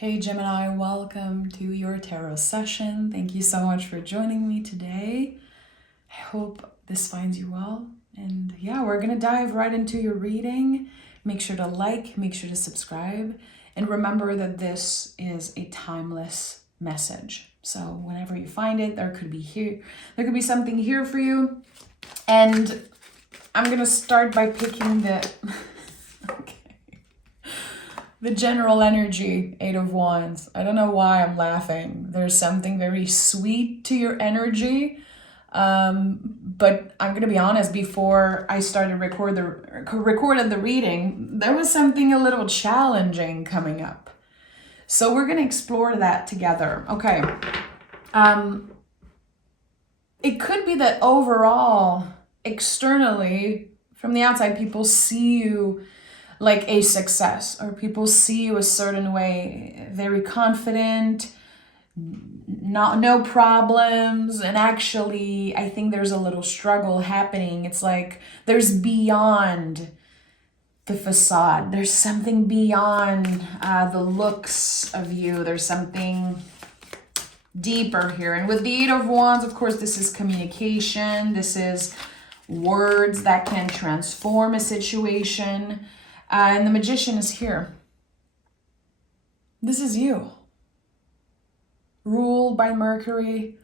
Hey Gemini, welcome to your tarot session. Thank you so much for joining me today. I hope this finds you well. And yeah, we're going to dive right into your reading. Make sure to like, make sure to subscribe, and remember that this is a timeless message. So whenever you find it, there could be something here for you. And I'm going to start by picking the The general energy, Eight of Wands. I don't know why I'm laughing. There's something very sweet to your energy. But I'm going to be honest, before I started recorded the reading, there was something a little challenging coming up. So we're going to explore that together. Okay. It could be that overall, externally, from the outside, people see you like a success, or people see you a certain way, very confident, no problems. And actually, I think there's a little struggle happening. It's like there's beyond the facade. There's something beyond the looks of you. There's something deeper here. And with the Eight of Wands, of course, this is communication. This is words that can transform a situation. And the Magician is here. This is you. Ruled by Mercury,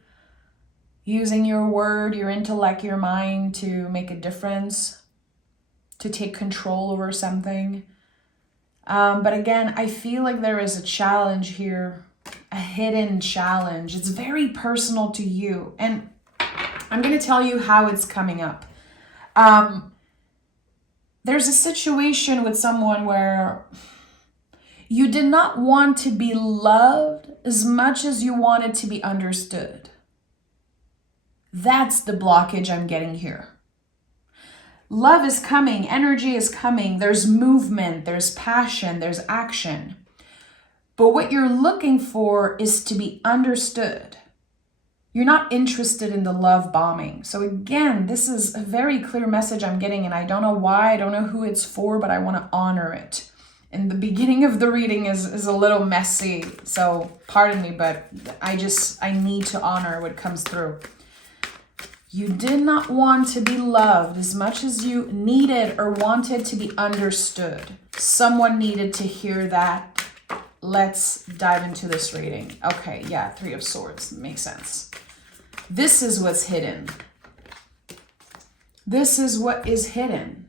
using your word, your intellect, your mind to make a difference, to take control over something. But again, I feel like there is a challenge here, a hidden challenge. It's very personal to you. And I'm going to tell you how it's coming up. There's a situation with someone where you did not want to be loved as much as you wanted to be understood. That's the blockage I'm getting here. Love is coming, energy is coming, there's movement, there's passion, there's action. But what you're looking for is to be understood. You're not interested in the love bombing. So again, this is a very clear message I'm getting, and I don't know why, I don't know who it's for, but I want to honor it. And the beginning of the reading is a little messy, so pardon me, but I need to honor what comes through. You did not want to be loved as much as you needed or wanted to be understood. Someone needed to hear that. Let's dive into this reading. Okay, yeah, Three of Swords, makes sense. This is what's hidden. This is what is hidden.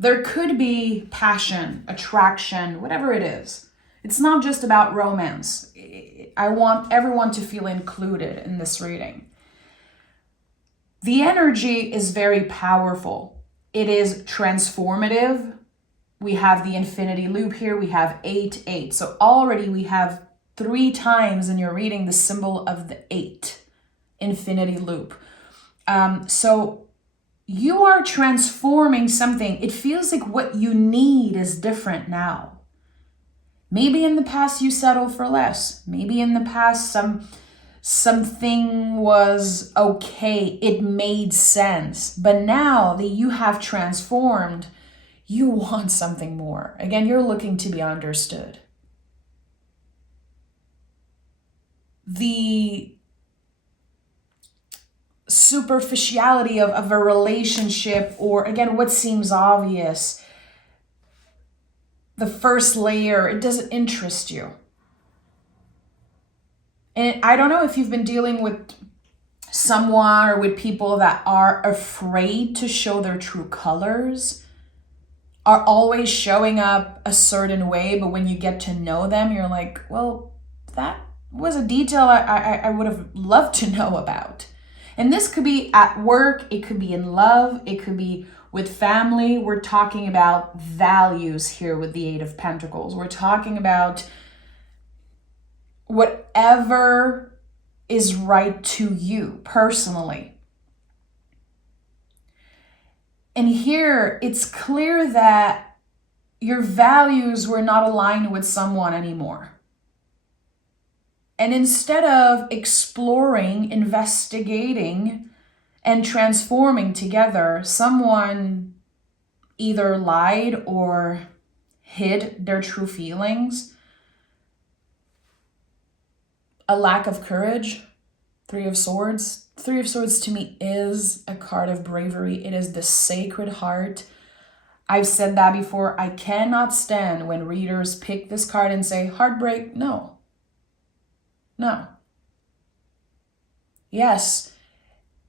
There could be passion, attraction, whatever it is. It's not just about romance. I want everyone to feel included in this reading. The energy is very powerful. It is transformative. We have the infinity loop here. We have 8. So already we have 3 times in your reading the symbol of the 8, infinity loop. So you are transforming something. It feels like what you need is different now. Maybe in the past you settled for less. Maybe in the past something was okay. It made sense. But now that you have transformed, you want something more. Again, you're looking to be understood. The superficiality of a relationship, or again, what seems obvious, the first layer, it doesn't interest you. And I don't know if you've been dealing with someone or with people that are afraid to show their true colors, are always showing up a certain way, but when you get to know them, you're like, well, that was a detail I would have loved to know about. And this could be at work, it could be in love, it could be with family. We're talking about values here with the 8 of Pentacles. We're talking about whatever is right to you personally. And here it's clear that your values were not aligned with someone anymore. And instead of exploring, investigating, and transforming together, someone either lied or hid their true feelings, a lack of courage. Three of Swords. Three of Swords to me is a card of bravery. It is the Sacred Heart. I've said that before. I cannot stand when readers pick this card and say, heartbreak. No. No. Yes,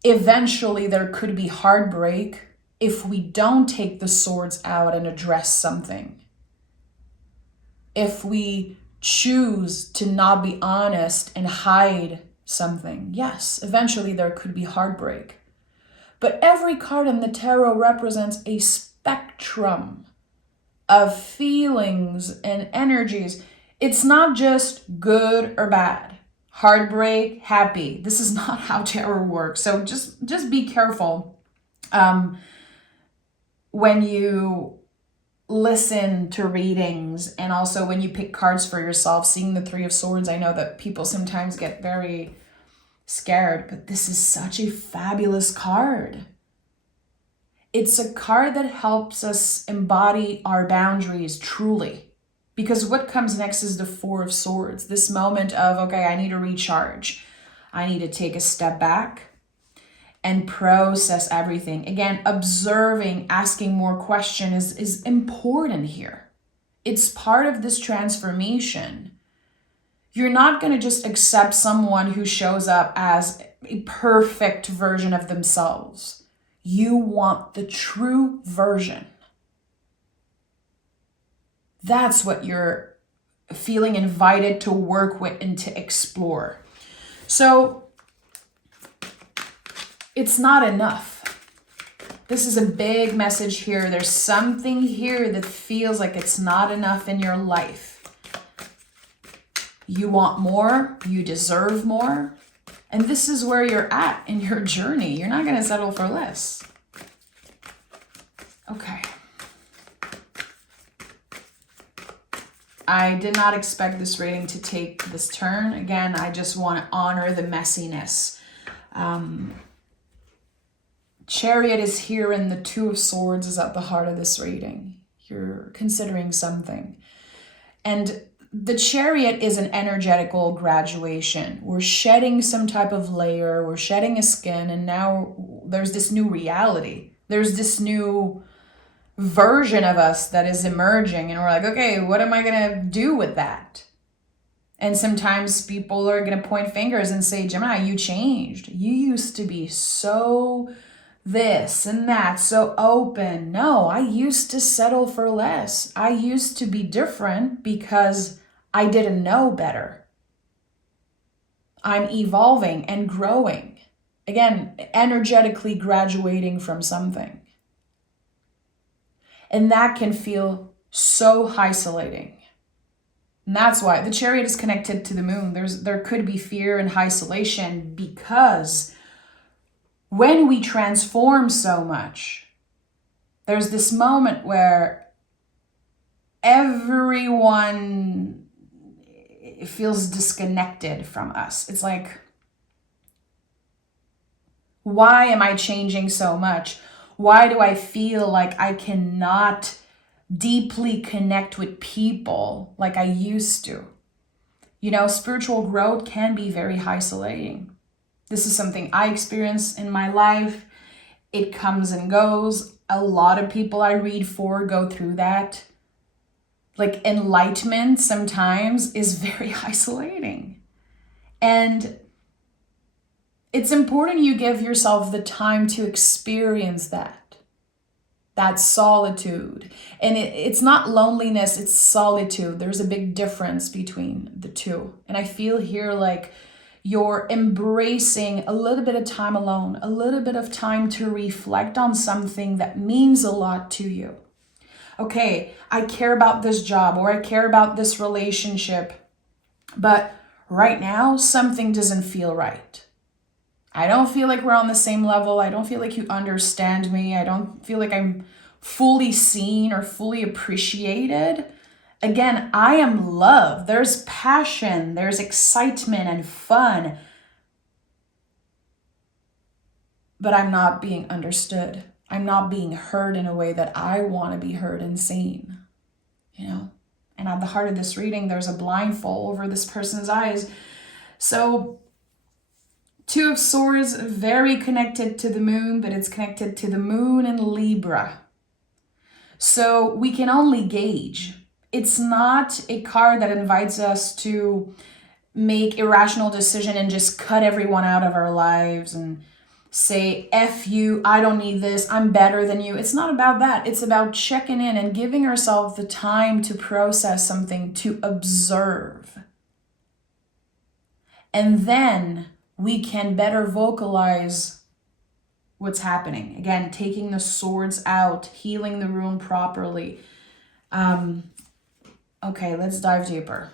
eventually there could be heartbreak if we don't take the swords out and address something. If we choose to not be honest and hide something, yes, eventually there could be heartbreak. But every card in the tarot represents a spectrum of feelings and energies. It's not just good or bad, heartbreak, happy. This is not how tarot works. So just be careful when you listen to readings, and also when you pick cards for yourself. Seeing the Three of Swords, I know that people sometimes get very scared, but this is such a fabulous card. It's a card that helps us embody our boundaries truly. Because what comes next is the Four of Swords. This moment of, okay, I need to recharge. I need to take a step back and process everything. Again, observing, asking more questions is important here. It's part of this transformation. You're not going to just accept someone who shows up as a perfect version of themselves. You want the true version. That's what you're feeling invited to work with and to explore. So it's not enough. This is a big message here. There's something here that feels like it's not enough in your life. You want more, you deserve more, and this is where you're at in your journey. You're not going to settle for less. Okay. I did not expect this reading to take this turn. Again, I just want to honor the messiness. Chariot is here, and the Two of Swords is at the heart of this reading. You're considering something. And the Chariot is an energetical graduation. We're shedding some type of layer, we're shedding a skin, and now there's this new reality. There's this new version of us that is emerging, and we're like, okay, what am I gonna do with that? And sometimes people are gonna point fingers and say, Gemini, you changed. You used to be so this and that, so open. No, I used to settle for less. I used to be different because I didn't know better. I'm evolving and growing. Again, energetically graduating from something. And that can feel so isolating. And that's why the Chariot is connected to the moon. There could be fear and isolation, because when we transform so much, there's this moment where everyone feels disconnected from us. It's like, why am I changing so much? Why do I feel like I cannot deeply connect with people like I used to? You know, spiritual growth can be very isolating. This is something I experience in my life. It comes and goes. A lot of people I read for go through that. Like, enlightenment sometimes is very isolating. And it's important you give yourself the time to experience that solitude. And it's not loneliness, it's solitude. There's a big difference between the two. And I feel here like you're embracing a little bit of time alone, a little bit of time to reflect on something that means a lot to you. Okay, I care about this job, or I care about this relationship, but right now something doesn't feel right. I don't feel like we're on the same level. I don't feel like you understand me. I don't feel like I'm fully seen or fully appreciated. Again, I am love. There's passion, there's excitement and fun. But I'm not being understood. I'm not being heard in a way that I want to be heard and seen. you know. And at the heart of this reading, there's a blindfold over this person's eyes. So Two of Swords, very connected to the moon, but it's connected to the moon in Libra. So we can only gauge. It's not a card that invites us to make irrational decision and just cut everyone out of our lives and say, F you, I don't need this, I'm better than you. It's not about that. It's about checking in and giving ourselves the time to process something, to observe. And then we can better vocalize what's happening. Again, taking the swords out, healing the wound properly. Okay, let's dive deeper.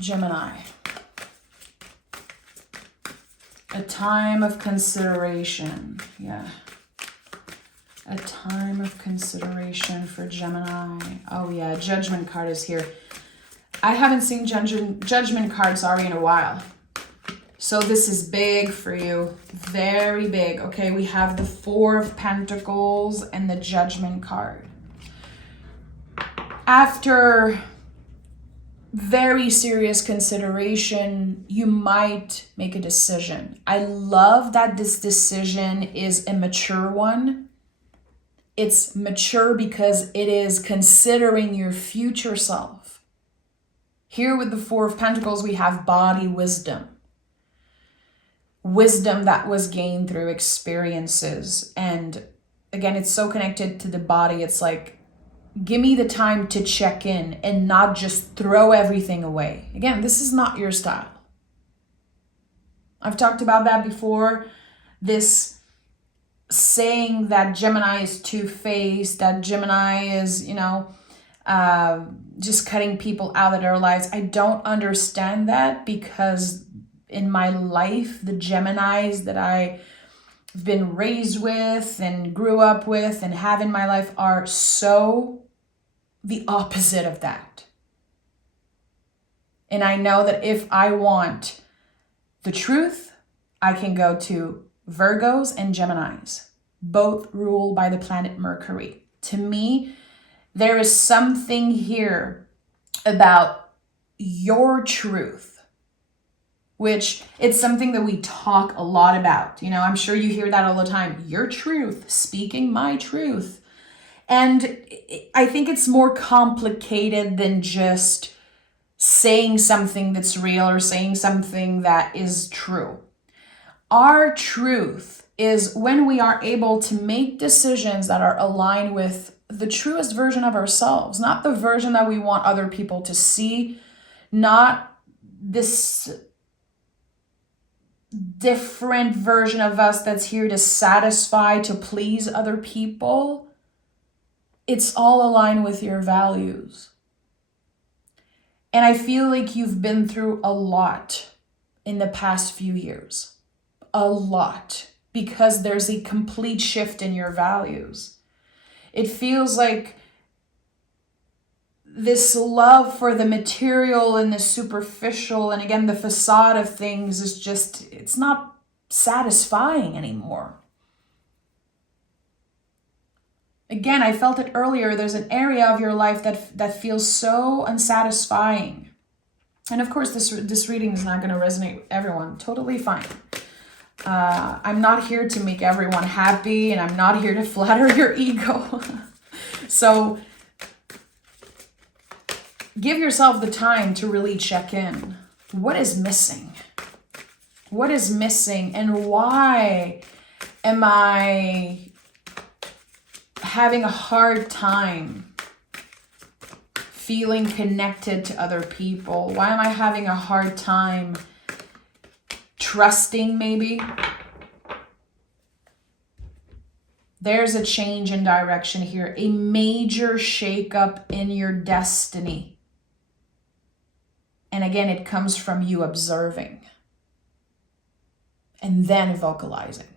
Gemini. A time of consideration. Yeah. A time of consideration for Gemini. Oh yeah, Judgment card is here. I haven't seen judgment cards, sorry, in a while. So this is big for you. Very big. Okay, we have the Four of Pentacles and the Judgment card. After very serious consideration, you might make a decision. I love that this decision is a mature one. It's mature because it is considering your future self. Here with the Four of Pentacles, we have body wisdom. Wisdom that was gained through experiences. And again, it's so connected to the body. It's like, give me the time to check in and not just throw everything away. Again, this is not your style. I've talked about that before. This saying that Gemini is two-faced, that Gemini is, just cutting people out of their lives. I don't understand that, because in my life, the Geminis that I've been raised with and grew up with and have in my life are so the opposite of that. And I know that if I want the truth, I can go to Virgos and Geminis, both ruled by the planet Mercury. To me, there is something here about your truth, which it's something that we talk a lot about. I'm sure you hear that all the time. Your truth, speaking my truth. And I think it's more complicated than just saying something that's real or saying something that is true. Our truth is when we are able to make decisions that are aligned with the truest version of ourselves, not the version that we want other people to see, not this different version of us that's here to satisfy, to please other people. It's all aligned with your values. And I feel like you've been through a lot in the past few years. A lot. Because there's a complete shift in your values. It feels like this love for the material and the superficial and again the facade of things is just, it's not satisfying anymore. Again, I felt it earlier, there's an area of your life that feels so unsatisfying. And of course this reading is not going to resonate with everyone. Totally fine. I'm not here to make everyone happy, and I'm not here to flatter your ego. So give yourself the time to really check in. What is missing? What is missing, and why am I having a hard time feeling connected to other people? Why am I having a hard time trusting, maybe? There's a change in direction here, a major shakeup in your destiny. And again, it comes from you observing and then vocalizing.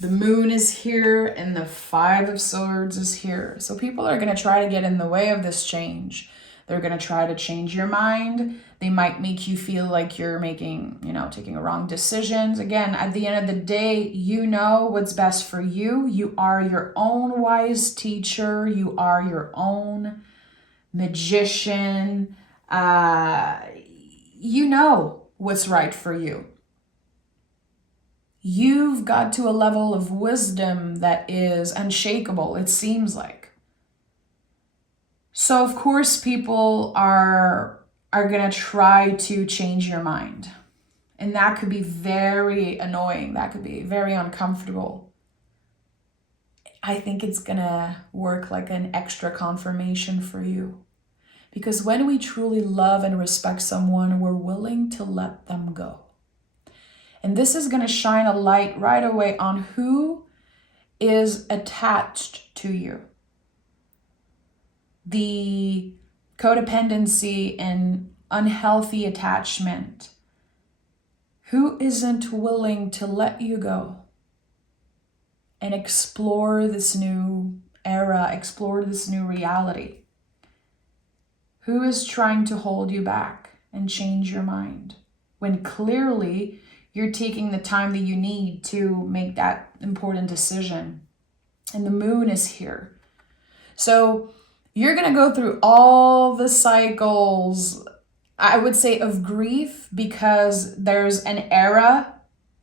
The moon is here and the Five of Swords is here. So people are going to try to get in the way of this change. They're going to try to change your mind. They might make you feel like you're making, taking wrong decisions. Again, at the end of the day, you know what's best for you. You are your own wise teacher. You are your own magician. You know what's right for you. You've got to a level of wisdom that is unshakable, it seems like. So of course people are going to try to change your mind. And that could be very annoying. That could be very uncomfortable. I think it's going to work like an extra confirmation for you. Because when we truly love and respect someone, we're willing to let them go. And this is going to shine a light right away on who is attached to you. The codependency and unhealthy attachment. Who isn't willing to let you go and explore this new era, explore this new reality? Who is trying to hold you back and change your mind when clearly you're taking the time that you need to make that important decision? And the moon is here. So you're going to go through all the cycles, I would say, of grief, because there's an era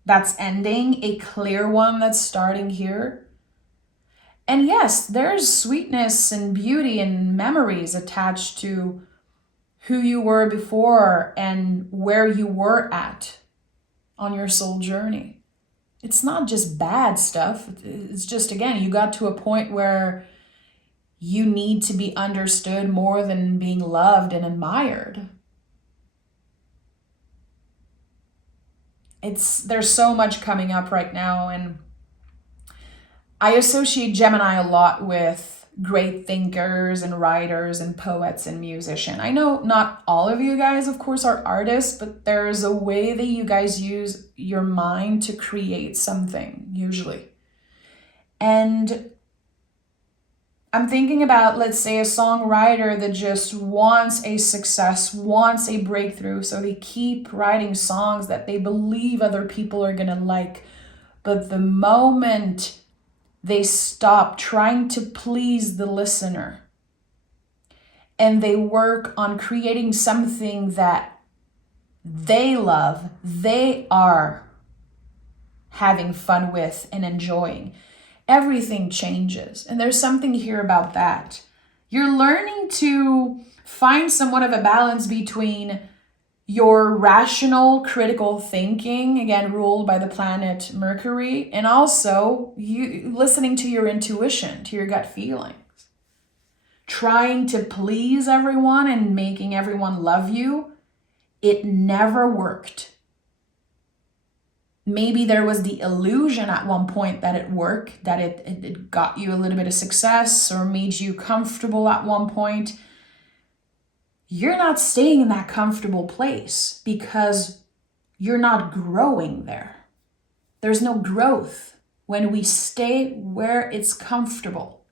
that's ending, a clear one that's starting here. And yes, there's sweetness and beauty and memories attached to who you were before and where you were at on your soul journey. It's not just bad stuff. It's just, again, you got to a point where you need to be understood more than being loved and admired. There's so much coming up right now, and I associate Gemini a lot with great thinkers and writers and poets and musicians. I know not all of you guys, of course, are artists, but there's a way that you guys use your mind to create something, usually. And I'm thinking about, let's say, a songwriter that just wants a success, wants a breakthrough. So they keep writing songs that they believe other people are going to like. But the moment they stop trying to please the listener and they work on creating something that they love, they are having fun with and enjoying, everything changes. And there's something here about that. You're learning to find somewhat of a balance between your rational, critical thinking, again, ruled by the planet Mercury, and also you listening to your intuition, to your gut feelings. Trying to please everyone and making everyone love you, it never worked. Maybe there was the illusion at one point that it worked, that it got you a little bit of success or made you comfortable at one point. You're not staying in that comfortable place because you're not growing there. There's no growth when we stay where it's comfortable.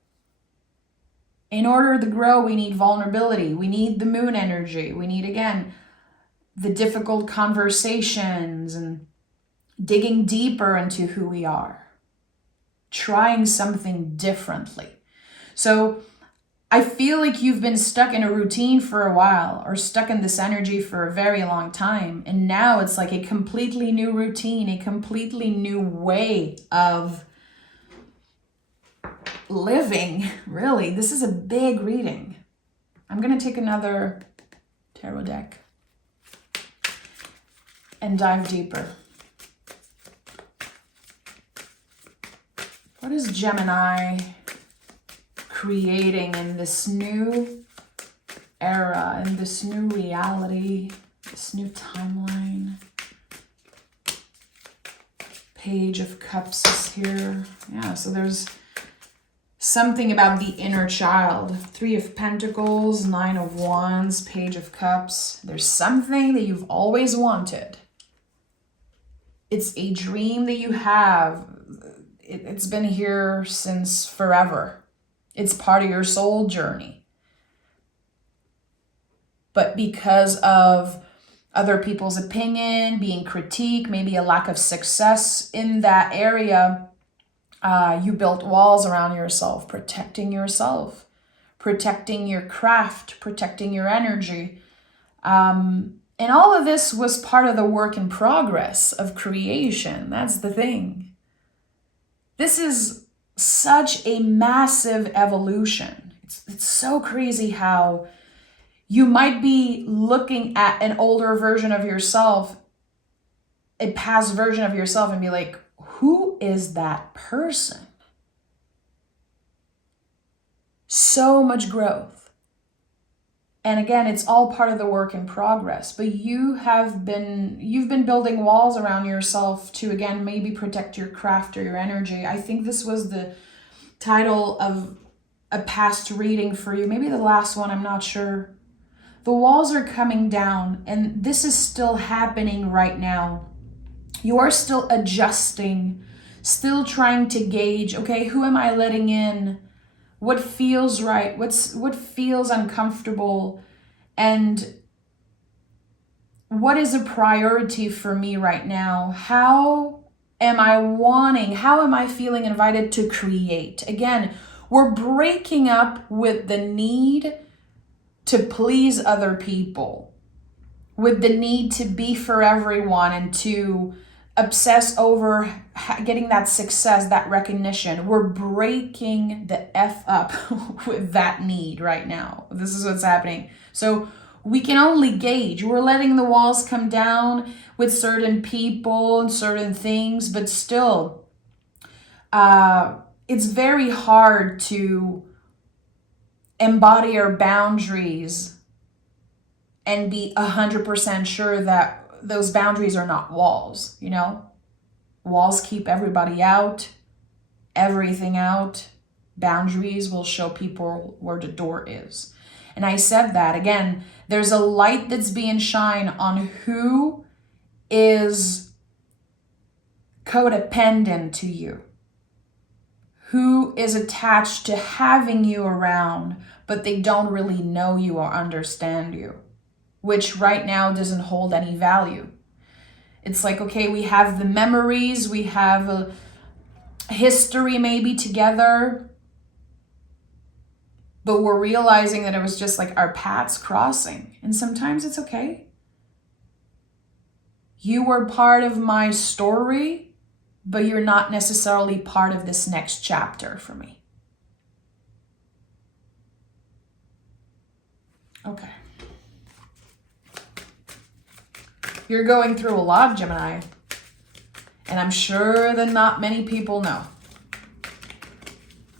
In order to grow, we need vulnerability. We need the moon energy. We need, again, the difficult conversations and digging deeper into who we are, trying something differently. So I feel like you've been stuck in a routine for a while or stuck in this energy for a very long time. And now it's like a completely new routine, a completely new way of living, really. This is a big reading. I'm going to take another tarot deck and dive deeper. What is Gemini creating in this new era, in this new reality, this new timeline? Page of Cups is here. Yeah, so there's something about the inner child. 3 of Pentacles, 9 of Wands, Page of Cups. There's something that you've always wanted. It's a dream that you have. It's been here since forever. It's part of your soul journey. but because of other people's opinion, being critiqued, maybe a lack of success in that area, you built walls around yourself, protecting your craft, protecting your energy. And all of this was part of the work in progress of creation. That's the thing. This is such a massive evolution. It's so crazy how you might be looking at an older version of yourself, a past version of yourself, and be like, who is that person? So much growth. And again, it's all part of the work in progress. But you've been building walls around yourself to, again, maybe protect your craft or your energy. I think this was the title of a past reading for you. Maybe the last one, I'm not sure. The walls are coming down, and this is still happening right now. You are still adjusting, still trying to gauge, okay, who am I letting in? What feels right? What feels uncomfortable? And what is a priority for me right now? How am I feeling invited to create? Again, we're breaking up with the need to please other people, with the need to be for everyone and to obsess over getting that success, that recognition. We're breaking the F up with that need right now. This is what's happening. So we can only gauge. We're letting the walls come down with certain people and certain things, but still, it's very hard to embody our boundaries and be 100% sure that those boundaries are not walls, you know? Walls keep everybody out, everything out. Boundaries will show people where the door is. And I said that, again, there's a light that's being shined on who is codependent to you, who is attached to having you around, but they don't really know you or understand you, which right now doesn't hold any value. It's like, okay, we have the memories, we have a history maybe together, but we're realizing that it was just like our paths crossing. And sometimes it's okay. You were part of my story, but you're not necessarily part of this next chapter for me. Okay. You're going through a lot, Gemini, and I'm sure that not many people know.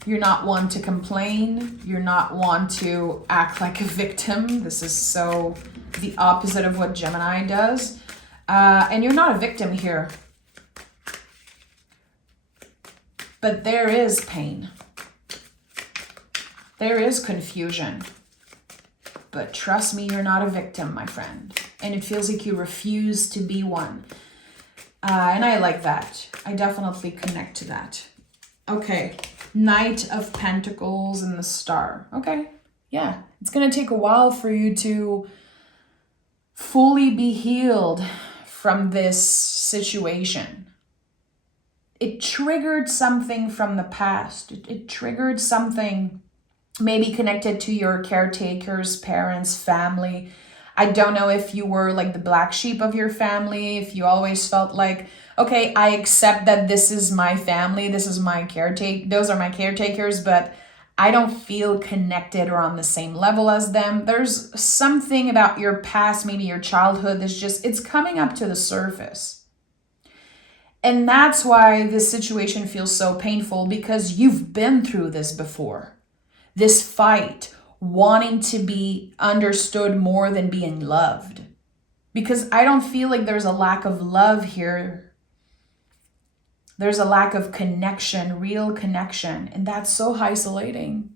You're not one to complain. You're not one to act like a victim. This is so the opposite of what Gemini does. And you're not a victim here. But there is pain. There is confusion. But trust me, you're not a victim, my friend. And it feels like you refuse to be one. And I like that. I definitely connect to that. Okay, Knight of Pentacles and the Star. Okay, yeah. It's going to take a while for you to fully be healed from this situation. It triggered something from the past. It triggered something maybe connected to your caretakers, parents, family. I don't know if you were like the black sheep of your family, if you always felt like, okay, I accept that this is my family, this is my those are my caretakers, but I don't feel connected or on the same level as them. There's something about your past, maybe your childhood, it's coming up to the surface. And that's why this situation feels so painful, because you've been through this before. This fight, wanting to be understood more than being loved. Because I don't feel like there's a lack of love here. There's a lack of connection, real connection, and that's so isolating.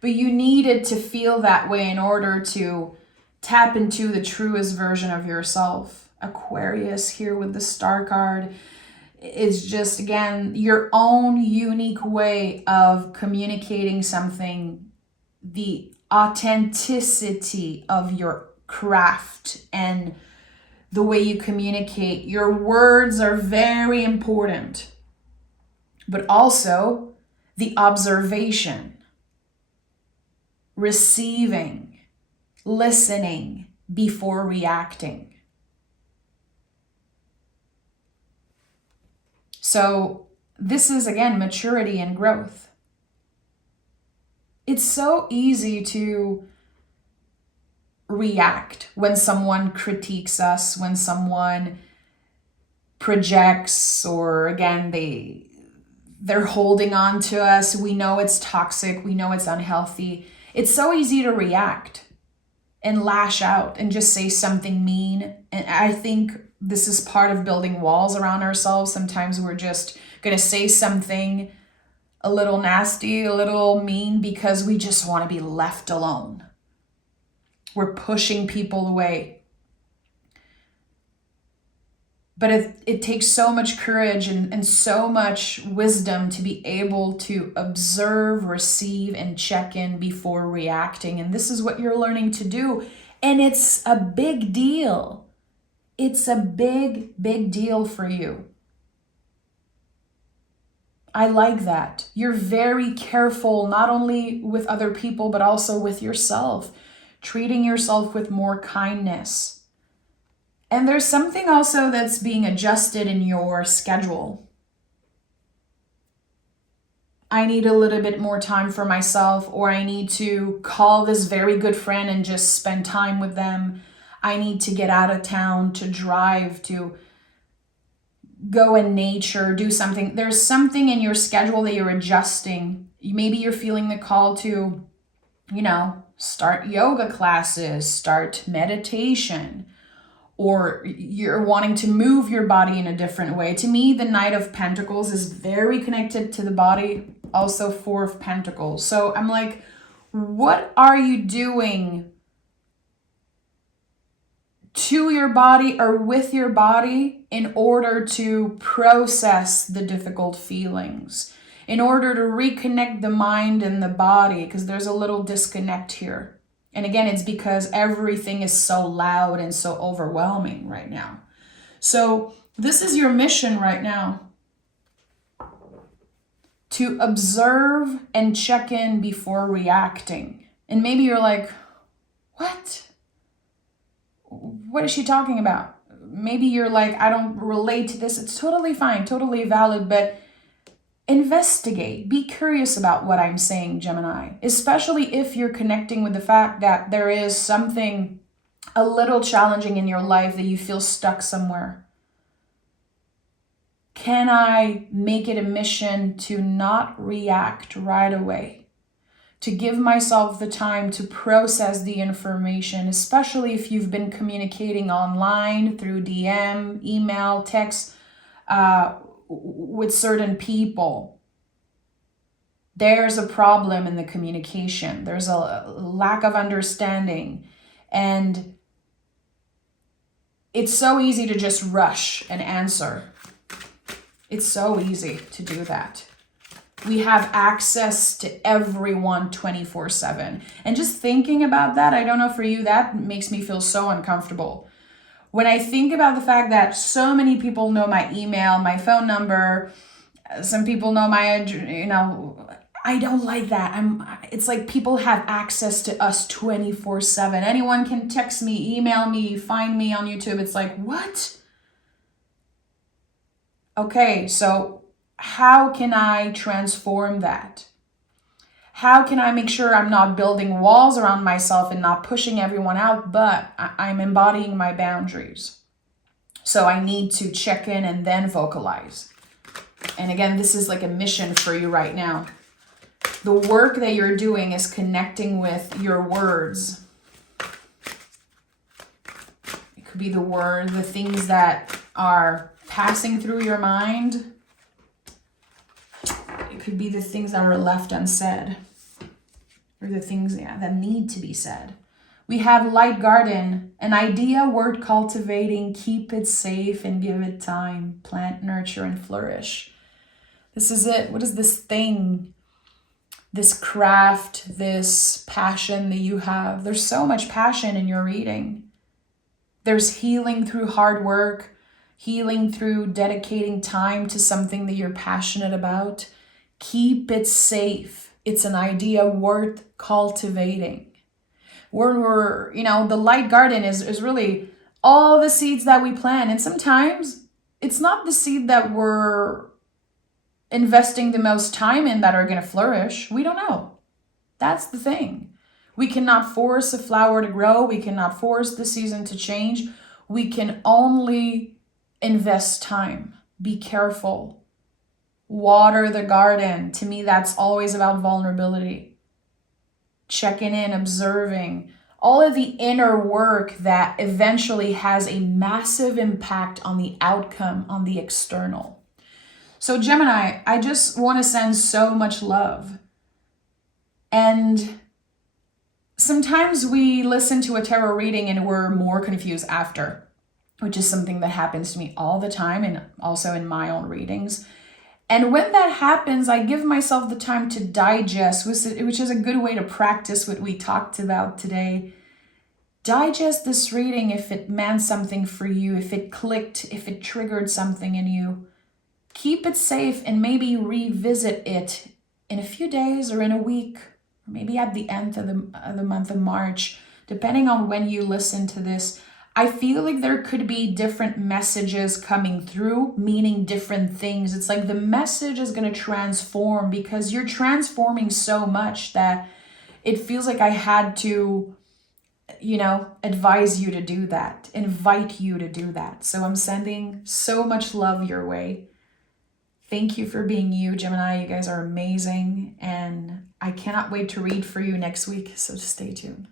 But you needed to feel that way in order to tap into the truest version of yourself. Aquarius here with the Star card. It's just, again, your own unique way of communicating something, the authenticity of your craft and the way you communicate. Your words are very important, but also the observation, receiving, listening before reacting. So this is, again, maturity and growth. It's so easy to react when someone critiques us, when someone projects, or again, they're holding on to us. We know it's toxic. We know it's unhealthy. It's so easy to react and lash out and just say something mean. And I think this is part of building walls around ourselves. Sometimes we're just going to say something a little nasty, a little mean, because we just want to be left alone. We're pushing people away. But it takes so much courage and so much wisdom to be able to observe, receive, and check in before reacting. And this is what you're learning to do. And it's a big deal. It's a big, big deal for you. I like that. You're very careful, not only with other people, but also with yourself, treating yourself with more kindness. And there's something also that's being adjusted in your schedule. I need a little bit more time for myself, or I need to call this very good friend and just spend time with them. I need to get out of town, to drive, to go in nature, do something. There's something in your schedule that you're adjusting. Maybe you're feeling the call to, start yoga classes, start meditation, or you're wanting to move your body in a different way. To me, the Knight of Pentacles is very connected to the body, also Four of Pentacles. So I'm like, what are you doing to your body or with your body in order to process the difficult feelings, in order to reconnect the mind and the body? Because there's a little disconnect here. And again, it's because everything is so loud and so overwhelming right now. So this is your mission right now, to observe and check in before reacting. And maybe you're like, what? What is she talking about? Maybe you're like, I don't relate to this. It's totally fine, totally valid, but investigate. Be curious about what I'm saying, Gemini, especially if you're connecting with the fact that there is something a little challenging in your life, that you feel stuck somewhere. Can I make it a mission to not react right away? To give myself the time to process the information, especially if you've been communicating online through DM, email, text, with certain people. There's a problem in the communication. There's a lack of understanding. And it's so easy to just rush and answer. It's so easy to do that. We have access to everyone 24/7. And just thinking about that, I don't know for you, that makes me feel so uncomfortable. When I think about the fact that so many people know my email, my phone number, some people know my, I don't like that. It's like people have access to us 24/7. Anyone can text me, email me, find me on YouTube. It's like, what? Okay, so how can I transform that? How can I make sure I'm not building walls around myself and not pushing everyone out, but I'm embodying my boundaries? So I need to check in and then vocalize. And again, this is like a mission for you right now. The work that you're doing is connecting with your words. It could be the things that are passing through your mind. It could be the things that are left unsaid, or the things that need to be said. We have Light Garden, an idea worth cultivating. Keep it safe and give it time. Plant, nurture, and flourish. This is it. What is this thing? this craft, this passion that you have. There's so much passion in your reading. There's healing through hard work, healing through dedicating time to something that you're passionate about. Keep it safe. It's an idea worth cultivating. We're the light garden is really all the seeds that we plant. And sometimes it's not the seed that we're investing the most time in that are going to flourish. We don't know. That's the thing. We cannot force a flower to grow. We cannot force the season to change. We can only invest time. Be careful. Water the garden. To me, that's always about vulnerability. Checking in, observing. All of the inner work that eventually has a massive impact on the outcome, on the external. So Gemini, I just want to send so much love. And sometimes we listen to a tarot reading and we're more confused after, which is something that happens to me all the time and also in my own readings. And when that happens, I give myself the time to digest, which is a good way to practice what we talked about today. Digest this reading if it meant something for you, if it clicked, if it triggered something in you. Keep it safe and maybe revisit it in a few days or in a week, or maybe at the end of the month of March, depending on when you listen to this. I feel like there could be different messages coming through, meaning different things. It's like the message is going to transform because you're transforming so much that it feels like I had to, advise you to do that, invite you to do that. So I'm sending so much love your way. Thank you for being you, Gemini. You guys are amazing. And I cannot wait to read for you next week. So stay tuned.